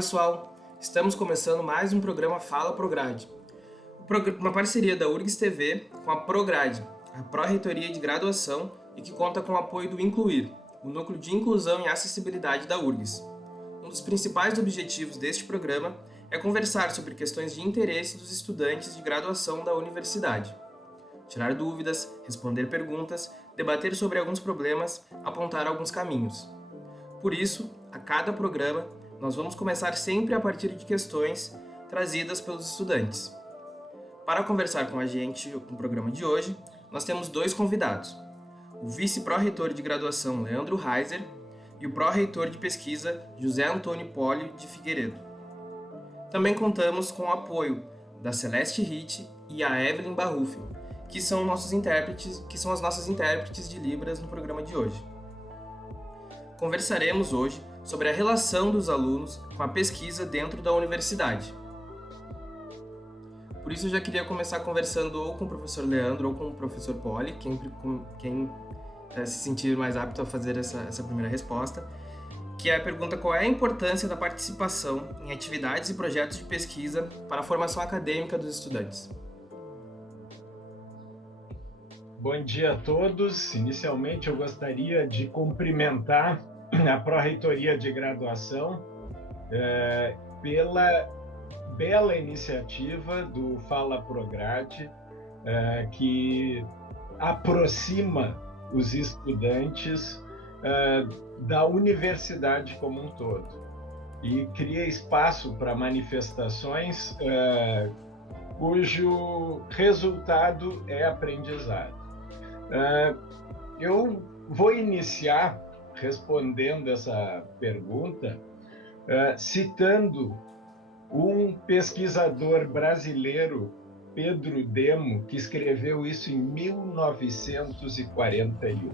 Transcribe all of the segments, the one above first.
pessoal! Estamos começando mais um programa Fala Prograde, uma parceria da URGS TV com a Prograde, a Pró-Reitoria de Graduação e que conta com o apoio do Incluir, o Núcleo de Inclusão e Acessibilidade da URGS. Um dos principais objetivos deste programa é conversar sobre questões de interesse dos estudantes de graduação da universidade, tirar dúvidas, responder perguntas, debater sobre alguns problemas, apontar alguns caminhos. Por isso, a cada programa, nós vamos começar sempre a partir de questões trazidas pelos estudantes. Para conversar com a gente no programa de hoje, nós temos dois convidados, o vice-pró-reitor de graduação Leandro Reiser e o pró-reitor de pesquisa José Antônio Poli de Figueiredo. Também contamos com o apoio da Celeste Ritt e a Evelyn Barrufi, que são as nossas intérpretes de Libras no programa de hoje. Conversaremos hoje sobre a relação dos alunos com a pesquisa dentro da universidade. Por isso eu já queria começar conversando ou com o professor Leandro ou com o professor Poli, quem se sentir mais apto a fazer essa primeira resposta, que é a pergunta: qual é a importância da participação em atividades e projetos de pesquisa para a formação acadêmica dos estudantes? Bom dia a todos. Inicialmente eu gostaria de cumprimentar a Pró-Reitoria de Graduação pela bela iniciativa do Fala Prograde, que aproxima os estudantes da universidade como um todo e cria espaço para manifestações cujo resultado é aprendizado. Eu vou iniciar respondendo essa pergunta citando um pesquisador brasileiro, Pedro Demo, que escreveu isso em 1941.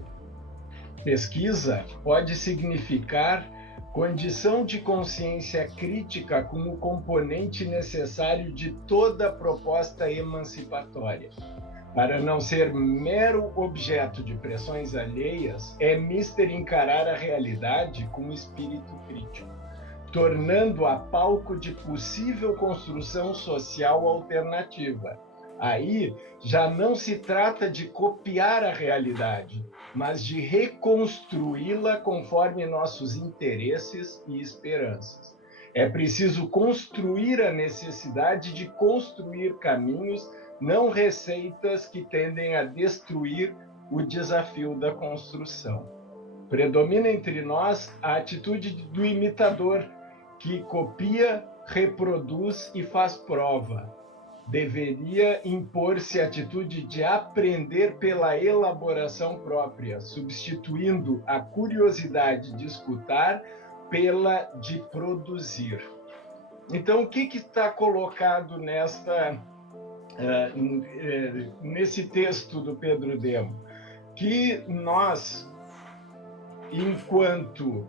Pesquisa pode significar condição de consciência crítica como componente necessário de toda proposta emancipatória. Para não ser mero objeto de pressões alheias, é mister encarar a realidade com espírito crítico, tornando-a palco de possível construção social alternativa. Aí já não se trata de copiar a realidade, mas de reconstruí-la conforme nossos interesses e esperanças. É preciso construir a necessidade de construir caminhos, não receitas que tendem a destruir o desafio da construção. Predomina entre nós a atitude do imitador, que copia, reproduz e faz prova. Deveria impor-se a atitude de aprender pela elaboração própria, substituindo a curiosidade de escutar pela de produzir. Então, o que está colocado nesse texto do Pedro Demo? Que nós, enquanto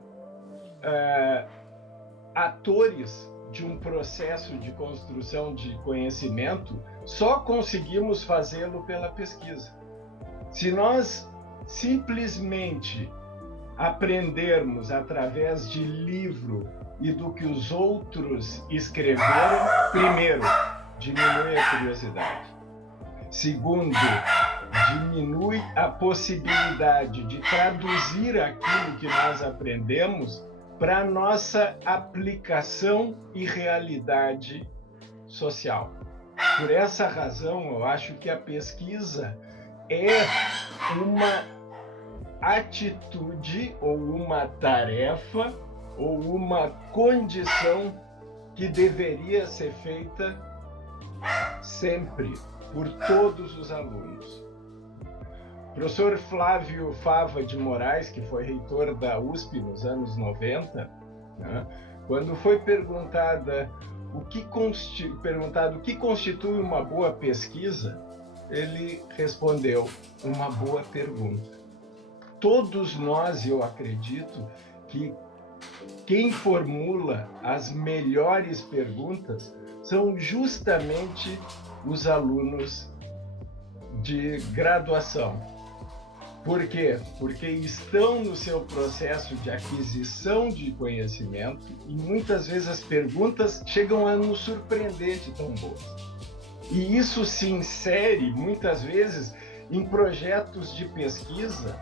atores de um processo de construção de conhecimento, só conseguimos fazê-lo pela pesquisa. Se nós simplesmente aprendermos através de livro e do que os outros escreveram, primeiro, diminui a curiosidade. Segundo, diminui a possibilidade de traduzir aquilo que nós aprendemos para nossa aplicação e realidade social. Por essa razão, eu acho que a pesquisa é uma atitude ou uma tarefa ou uma condição que deveria ser feita sempre por todos os alunos. O professor Flávio Fava de Moraes, que foi reitor da USP nos anos 90, quando foi perguntado o que constitui uma boa pesquisa, ele respondeu: uma boa pergunta. Todos nós, eu acredito, que quem formula as melhores perguntas são justamente os alunos de graduação. Por quê? Porque estão no seu processo de aquisição de conhecimento e muitas vezes as perguntas chegam a nos surpreender de tão boas. E isso se insere muitas vezes em projetos de pesquisa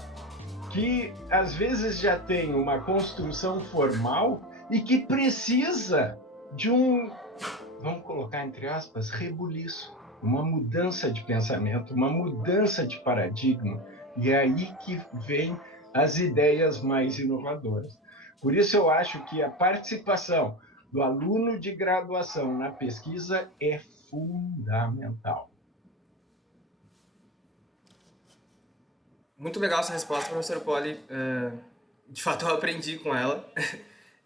que às vezes já tem uma construção formal e que precisa de vamos colocar entre aspas, rebuliço, uma mudança de pensamento, uma mudança de paradigma. E é aí que vem as ideias mais inovadoras. Por isso eu acho que a participação do aluno de graduação na pesquisa é fundamental. Muito legal essa resposta, professor Poli. De fato, eu aprendi com ela.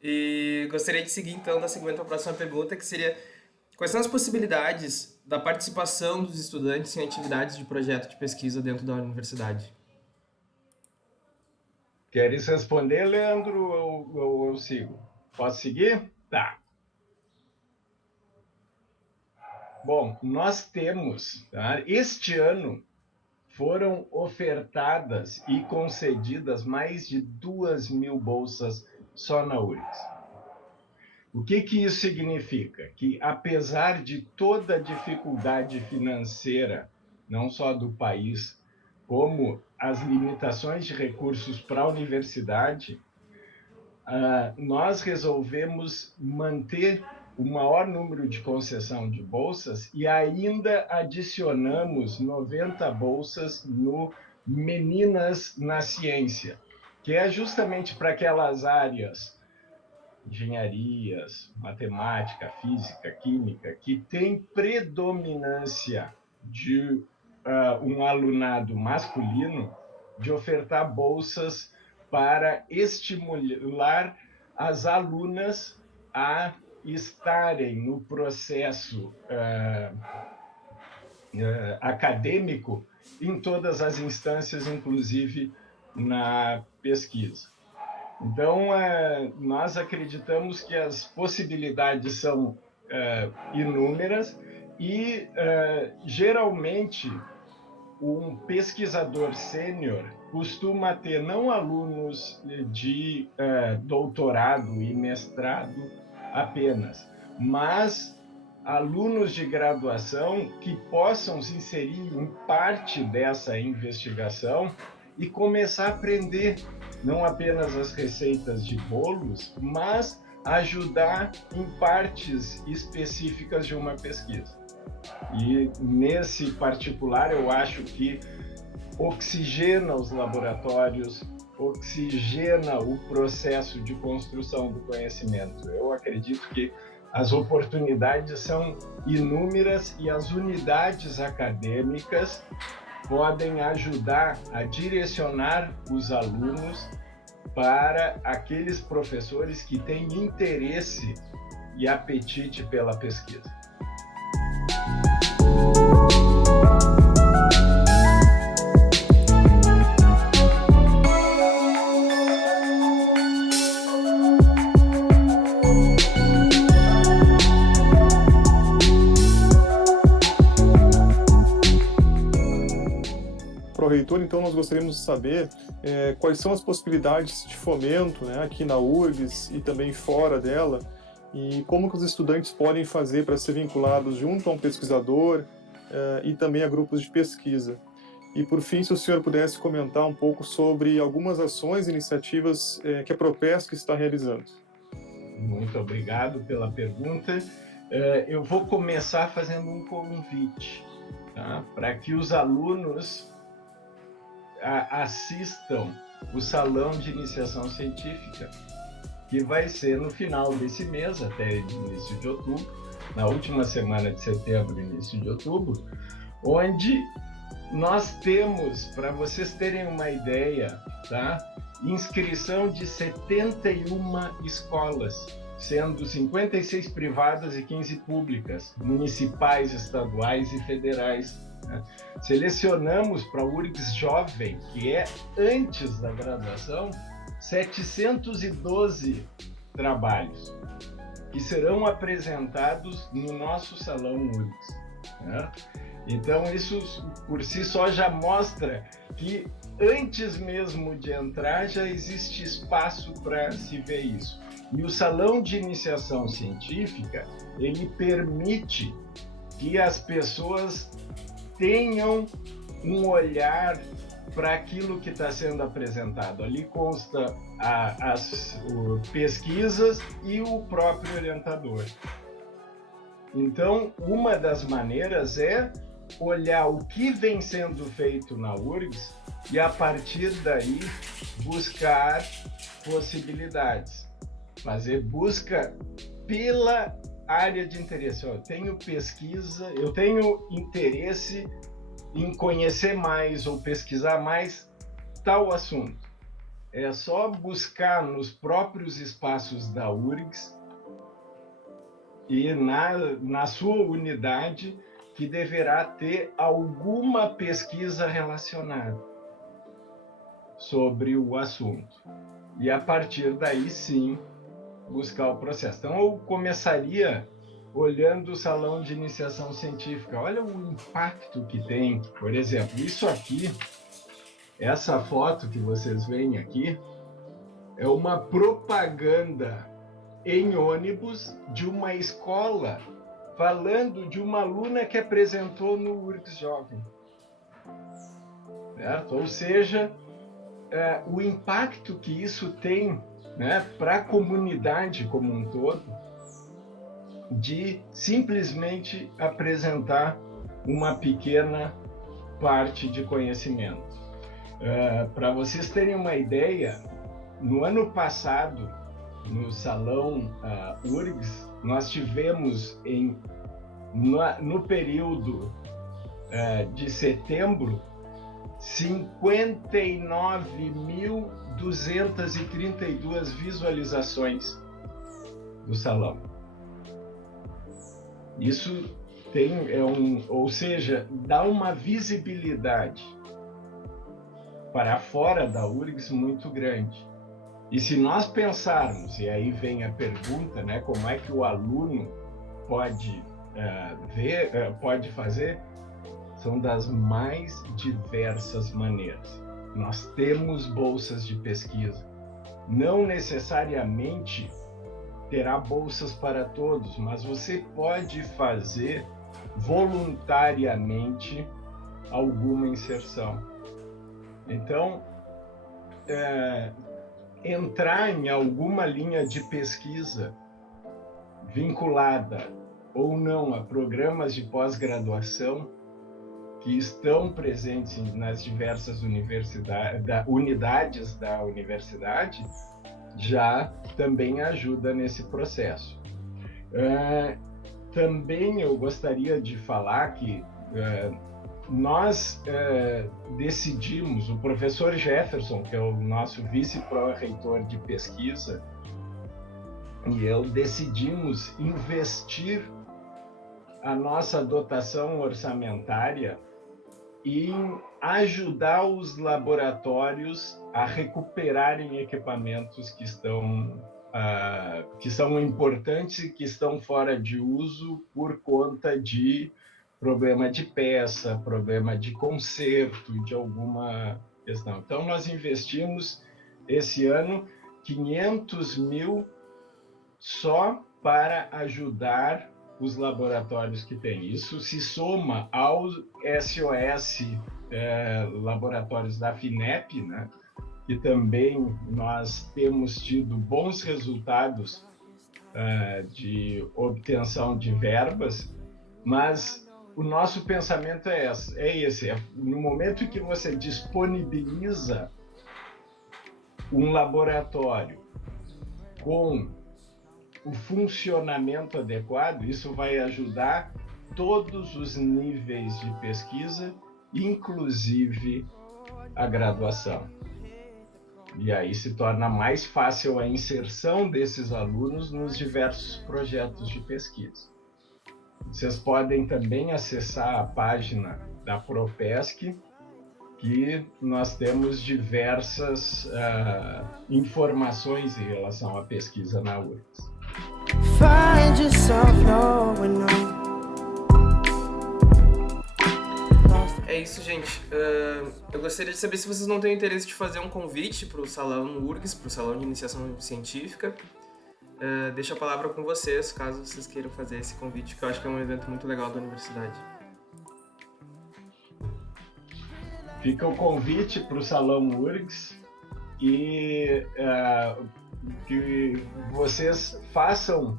E gostaria de seguir, então, da seguinte para a próxima pergunta, que seria: quais são as possibilidades da participação dos estudantes em atividades de projeto de pesquisa dentro da universidade? Queres responder, Leandro, ou eu sigo? Posso seguir? Tá. Bom, nós temos, tá? Este ano foram ofertadas e concedidas mais de 2.000 bolsas só na URGS. O que isso significa? Que apesar de toda a dificuldade financeira, não só do país, como as limitações de recursos para a universidade, nós resolvemos manter o maior número de concessão de bolsas e ainda adicionamos 90 bolsas no Meninas na Ciência, que é justamente para aquelas áreas, engenharias, matemática, física, química, que tem predominância de um alunado masculino, de ofertar bolsas para estimular as alunas a estarem no processo acadêmico em todas as instâncias, inclusive na pesquisa. Então, nós acreditamos que as possibilidades são inúmeras e, geralmente, um pesquisador sênior costuma ter não alunos de doutorado e mestrado apenas, mas alunos de graduação que possam se inserir em parte dessa investigação e começar a aprender não apenas as receitas de bolos, mas ajudar em partes específicas de uma pesquisa. E nesse particular eu acho que oxigena os laboratórios, oxigena o processo de construção do conhecimento. Eu acredito que as oportunidades são inúmeras e as unidades acadêmicas podem ajudar a direcionar os alunos para aqueles professores que têm interesse e apetite pela pesquisa. Reitor, então nós gostaríamos de saber quais são as possibilidades de fomento, né, aqui na URGS e também fora dela, e como que os estudantes podem fazer para ser vinculados junto a um pesquisador e também a grupos de pesquisa. E por fim, se o senhor pudesse comentar um pouco sobre algumas ações e iniciativas que a Propesc está realizando. Muito obrigado pela pergunta. Eu vou começar fazendo um convite, tá? Para que os alunos assistam o Salão de Iniciação Científica, que vai ser no final desse mês, até início de outubro, na última semana de setembro, início de outubro, onde nós temos, para vocês terem uma ideia, tá? Inscrição de 71 escolas, sendo 56 privadas e 15 públicas, municipais, estaduais e federais. Selecionamos para a URGS Jovem, que é antes da graduação, 712 trabalhos que serão apresentados no nosso Salão URGS. Então, isso por si só já mostra que antes mesmo de entrar já existe espaço para se ver isso. E o salão de iniciação científica, ele permite que as pessoas tenham um olhar para aquilo que está sendo apresentado. Ali consta as pesquisas e o próprio orientador. Então, uma das maneiras é olhar o que vem sendo feito na URGS e, a partir daí, buscar possibilidades. Fazer busca pela área de interesse. Eu tenho pesquisa, eu tenho interesse em conhecer mais ou pesquisar mais tal assunto. É só buscar nos próprios espaços da URGS e na sua unidade que deverá ter alguma pesquisa relacionada sobre o assunto. E a partir daí, sim, buscar o processo. Então, eu começaria olhando o salão de iniciação científica. Olha o impacto que tem. Por exemplo, isso aqui, essa foto que vocês veem aqui, é uma propaganda em ônibus de uma escola falando de uma aluna que apresentou no URGS Jovem. Certo? Ou seja, o impacto que isso tem, né, para a comunidade como um todo, de simplesmente apresentar uma pequena parte de conhecimento. Para vocês terem uma ideia, no ano passado, no Salão URGS, nós tivemos no período de setembro 59.232 visualizações do salão. Isso ou seja, dá uma visibilidade para fora da URGS muito grande. E se nós pensarmos, e aí vem a pergunta, né, como é que o aluno pode pode fazer, são das mais diversas maneiras. Nós temos bolsas de pesquisa. Não necessariamente terá bolsas para todos, mas você pode fazer voluntariamente alguma inserção. Então, entrar em alguma linha de pesquisa vinculada ou não a programas de pós-graduação que estão presentes nas diversas unidades da universidade, já também ajuda nesse processo. Também eu gostaria de falar que nós decidimos, o professor Jefferson, que é o nosso vice-pró-reitor de pesquisa, e eu decidimos investir a nossa dotação orçamentária em ajudar os laboratórios a recuperarem equipamentos que são importantes e que estão fora de uso por conta de problema de peça, problema de conserto, de alguma questão. Então, nós investimos esse ano 500 mil só para ajudar os laboratórios que tem. Isso se soma ao SOS laboratórios da FINEP, né? Que também nós temos tido bons resultados de obtenção de verbas, mas o nosso pensamento é esse. No momento que você disponibiliza um laboratório com o funcionamento adequado, isso vai ajudar todos os níveis de pesquisa, inclusive a graduação. E aí se torna mais fácil a inserção desses alunos nos diversos projetos de pesquisa. Vocês podem também acessar a página da Propesc, que nós temos diversas informações em relação à pesquisa na URGS. Find yourself knowing É isso, gente. Eu gostaria de saber se vocês não têm interesse de fazer um convite para o Salão URGS, para o Salão de Iniciação Científica. Deixo a palavra com vocês, caso vocês queiram fazer esse convite, que eu acho que é um evento muito legal da universidade. Fica o convite para o Salão URGS e que vocês façam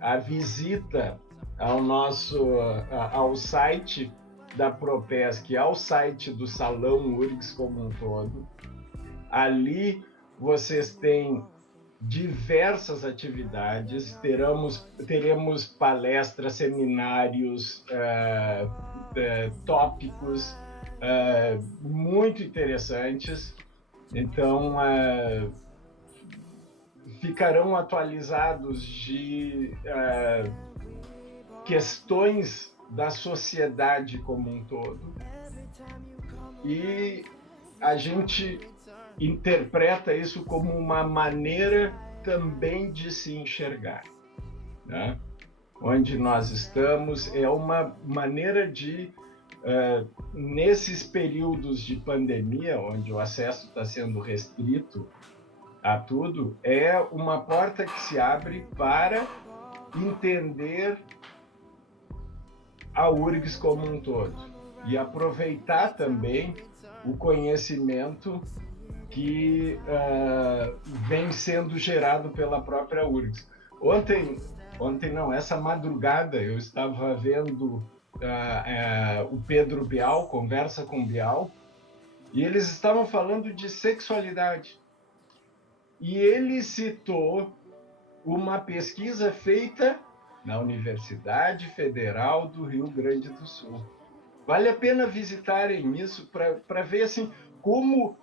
a visita ao site da Propesc, ao site do Salão URGS como um todo. Ali vocês têm diversas atividades, teremos palestras, seminários, tópicos muito interessantes. Então, ficarão atualizados de questões da sociedade como um todo. E a gente interpreta isso como uma maneira também de se enxergar, né? Onde nós estamos é uma maneira de, nesses períodos de pandemia, onde o acesso está sendo restrito a tudo, é uma porta que se abre para entender a URGS como um todo e aproveitar também o conhecimento que vem sendo gerado pela própria URGS. Essa madrugada eu estava vendo o Pedro Bial, Conversa com Bial, e eles estavam falando de sexualidade. E ele citou uma pesquisa feita na Universidade Federal do Rio Grande do Sul. Vale a pena visitarem isso para ver assim, como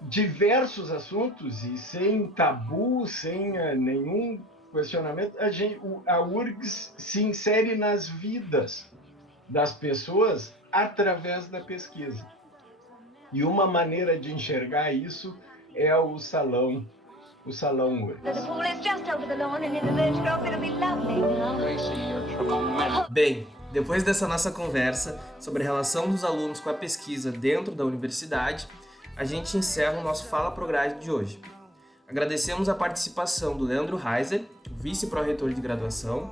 diversos assuntos, e sem tabu, sem nenhum questionamento, a URGS se insere nas vidas das pessoas através da pesquisa. E uma maneira de enxergar isso é o Salão URGS. Bem, depois dessa nossa conversa sobre a relação dos alunos com a pesquisa dentro da universidade, a gente encerra o nosso Fala Prograde de hoje. Agradecemos a participação do Leandro Reiser, vice-pró-reitor de graduação,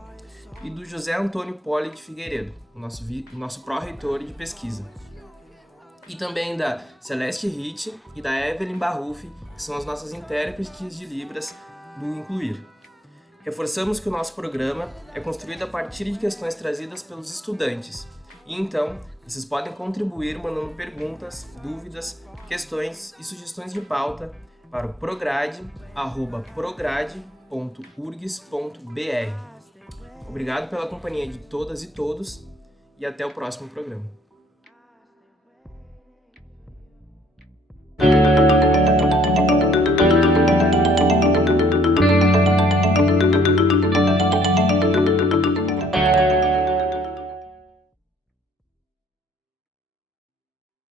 e do José Antônio Poli de Figueiredo, o nosso pró-reitor de pesquisa. E também da Celeste Ritt e da Evelyn Barrufi, que são as nossas intérpretes de Libras do Incluir. Reforçamos que o nosso programa é construído a partir de questões trazidas pelos estudantes. E então, vocês podem contribuir mandando perguntas, dúvidas, questões e sugestões de pauta para o prograde@prograde.urgs.br. Obrigado pela companhia de todas e todos e até o próximo programa.